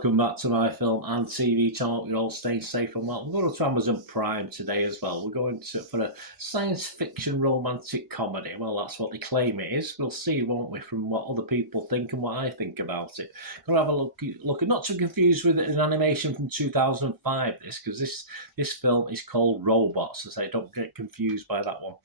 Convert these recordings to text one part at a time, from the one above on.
welcome back to my film and TV channel. You're all staying safe and well. We're going to Amazon Prime today as well. We're going for a science fiction romantic comedy. Well, that's what they claim it is. We'll see, won't we, from what other people think and what I think about it. Going to have a look, not to confuse with an animation from 2005, because this film is called Robots. I say, don't get confused by that one.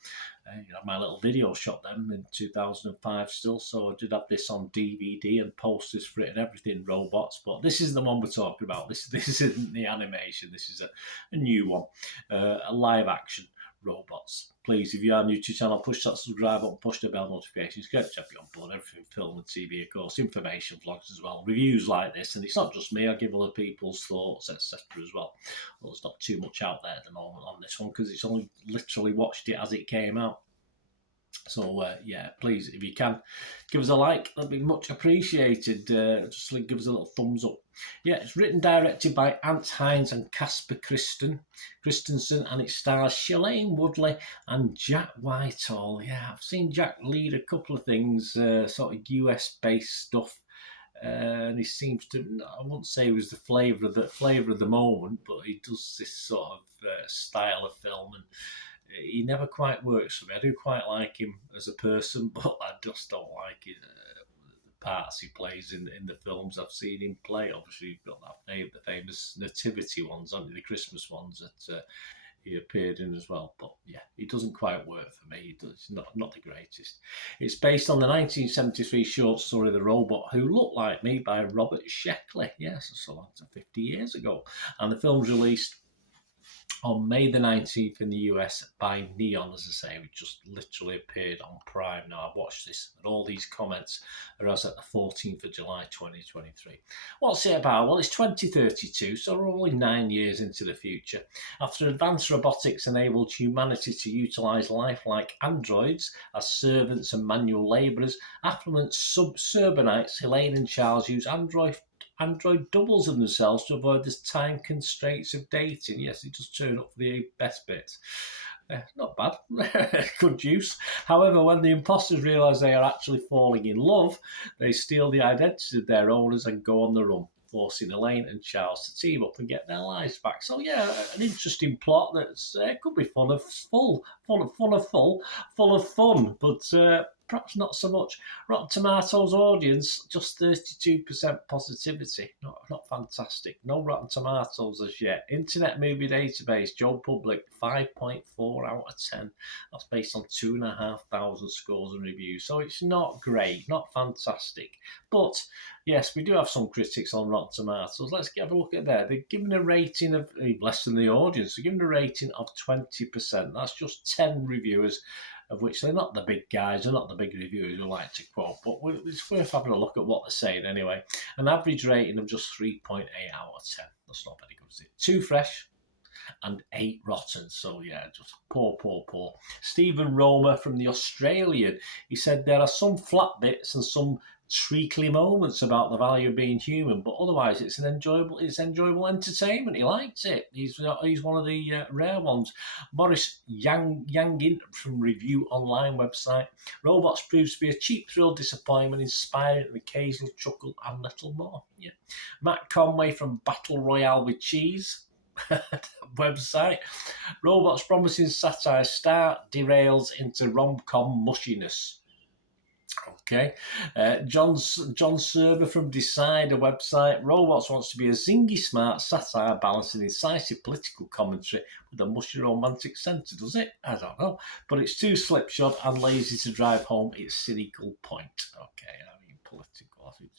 My little video shot them in 2005 still, so I did have this on DVD and posters for it and everything, Robots, but this isn't the one we're talking about. This isn't the animation. This is a new one, a live action Robots. Please, if you are new to the channel, push that subscribe button, push the bell notifications, get to be on board, everything film and TV, of course, information vlogs as well, reviews like this, and it's not just me, I give other people's thoughts, etc. as well. Well, there's not too much out there at the moment on this one, because it's only literally watched it as it came out. So, yeah, please, if you can, give us a like. That'd be much appreciated. Just give us a little thumbs up. Yeah, it's written, directed by Ant Hines and Casper Christensen, and it stars Shailene Woodley and Jack Whitehall. Yeah, I've seen Jack lead a couple of things, sort of US-based stuff. And he seems to, I wouldn't say he was the flavour of the moment, but he does this sort of style of film, and he never quite works for me. I do quite like him as a person, but I just don't like the parts he plays in the films I've seen him play. Obviously, you've got the famous nativity ones, haven't you? The Christmas ones that he appeared in as well. But yeah, he doesn't quite work for me. He's not the greatest. It's based on the 1973 short story The Robot Who Looked Like Me by Robert Sheckley. Yes, that's a long time, 50 years ago. And the film's released on May the 19th in the US by Neon, as I say, which just literally appeared on Prime. Now, I've watched this, and all these comments are as at the 14th of July 2023. What's it about? Well, it's 2032, so we're only 9 years into the future. After advanced robotics enabled humanity to utilise lifelike androids as servants and manual labourers, affluent suburbanites Helene and Charles use android doubles of themselves to avoid the time constraints of dating. Yes, they just turn up for the best bits. Not bad. Good use. However, when the imposters realise they are actually falling in love, they steal the identities of their owners and go on the run, forcing Elaine and Charles to team up and get their lives back. So yeah, an interesting plot that's could be full of fun, but perhaps not so much. Rotten Tomatoes audience, just 32% positivity. Not fantastic. No Rotten Tomatoes as yet. Internet Movie Database, Joe Public, 5.4 out of 10. That's based on 2,500 scores and reviews. So it's not great, not fantastic. But yes, we do have some critics on Rotten Tomatoes. Let's have a look at there. They're giving a rating of less than the audience. They're giving a rating of 20%. That's just 10 reviewers, of which they're not the big guys, they're not the big reviewers who like to quote, but it's worth having a look at what they're saying anyway. An average rating of just 3.8 out of 10. That's not very good, is it? 2 fresh and 8 rotten. So yeah, just poor. Stephen Romer from The Australian, he said there are some flat bits and some treacly moments about the value of being human, but otherwise it's enjoyable entertainment. He likes it. He's one of the rare ones. Boris Yangin from Review Online website. Robots proves to be a cheap thrill disappointment, inspiring an occasional chuckle and little more. Yeah. Matt Conway from Battle Royale with Cheese website. Robots promising satire start derails into rom-com mushiness. Okay, John Server from Decider website. Robots wants to be a zingy smart satire balancing incisive political commentary with a mushy romantic centre, does it? I don't know. But it's too slipshod and lazy to drive home its cynical point. Okay, I mean, political, I think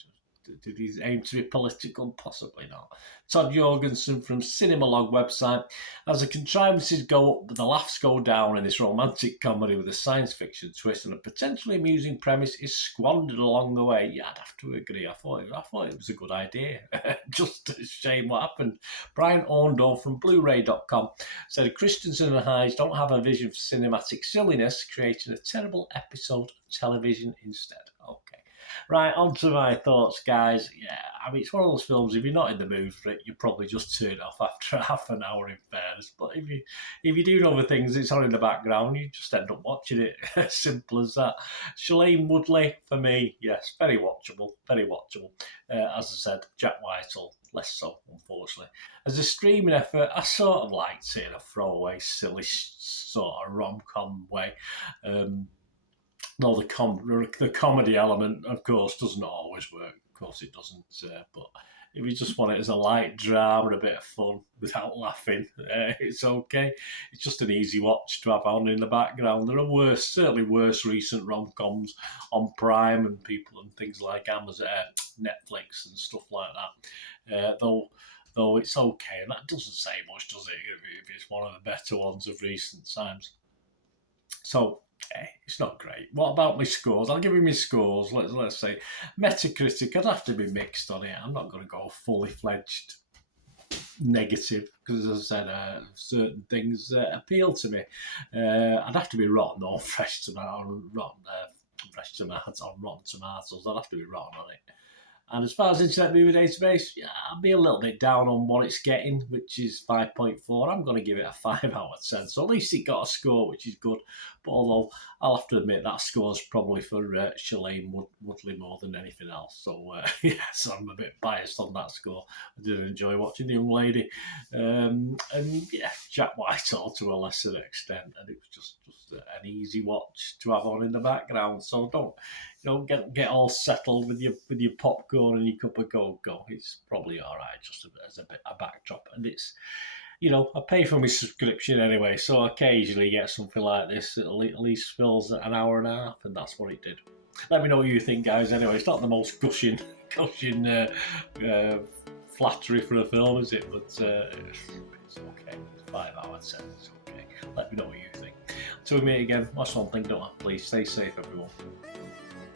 did he aim to be political? Possibly not. Todd Jorgensen from Cinemalog website. As the contrivances go up, the laughs go down in this romantic comedy with a science fiction twist, and a potentially amusing premise is squandered along the way. Yeah, I'd have to agree. I thought it was a good idea. Just a shame what happened. Brian Orndorff from Blu-ray.com said Christensen and Hayes don't have a vision for cinematic silliness, creating a terrible episode of television instead. Okay. Right, on to my thoughts, guys. Yeah, I mean, it's one of those films, if you're not in the mood for it, you probably just turn it off after half an hour, in fairness. But if you do other things, it's on in the background, you just end up watching it. Simple as that. Shailene Woodley, for me, yes, very watchable, very watchable. As I said, Jack Whitehall, less so, unfortunately. As a streaming effort, I sort of liked it in a throwaway, silly sort of rom-com way. No, the comedy element, of course, doesn't always work. Of course, it doesn't. But if you just want it as a light drama, a bit of fun without laughing, it's okay. It's just an easy watch to have on in the background. There are worse, certainly worse recent rom coms on Prime and people and things like Amazon, Netflix, and stuff like that. Though it's okay, and that doesn't say much, does it? If it's one of the better ones of recent times. So it's not great. What about my scores? I'll give you my scores. Let's say Metacritic. I'd have to be mixed on it. I'm not going to go fully fledged negative because, as I said, certain things appeal to me. I'd have to be rotten or fresh tomato, fresh tomatoes on Rotten Tomatoes. I'd have to be rotten on it. And as far as Internet Movie Database, yeah, I'll be a little bit down on what it's getting, which is 5.4. I'm going to give it a 5 out of 10. So at least it got a score, which is good. But although I'll have to admit that score's probably for Shailene Woodley more than anything else. So, yes, I'm a bit biased on that score. I did enjoy watching the young lady. And, yeah, Jack Whitehall to a lesser extent. And it was just an easy watch to have on in the background. So don't get all settled with your popcorn and your cup of cocoa. It's probably all right just as a backdrop. And it's, I pay for my subscription anyway, so I occasionally get something like this. It at least fills an hour and a half, and that's what it did. Let me know what you think, guys. Anyway, it's not the most gushing flattery for a film, is it? But it's okay. It's 5 out of 10. It's okay. Let me know what you think. Till we meet again, last one thing, don't I? Please stay safe, everyone.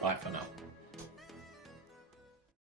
Bye for now.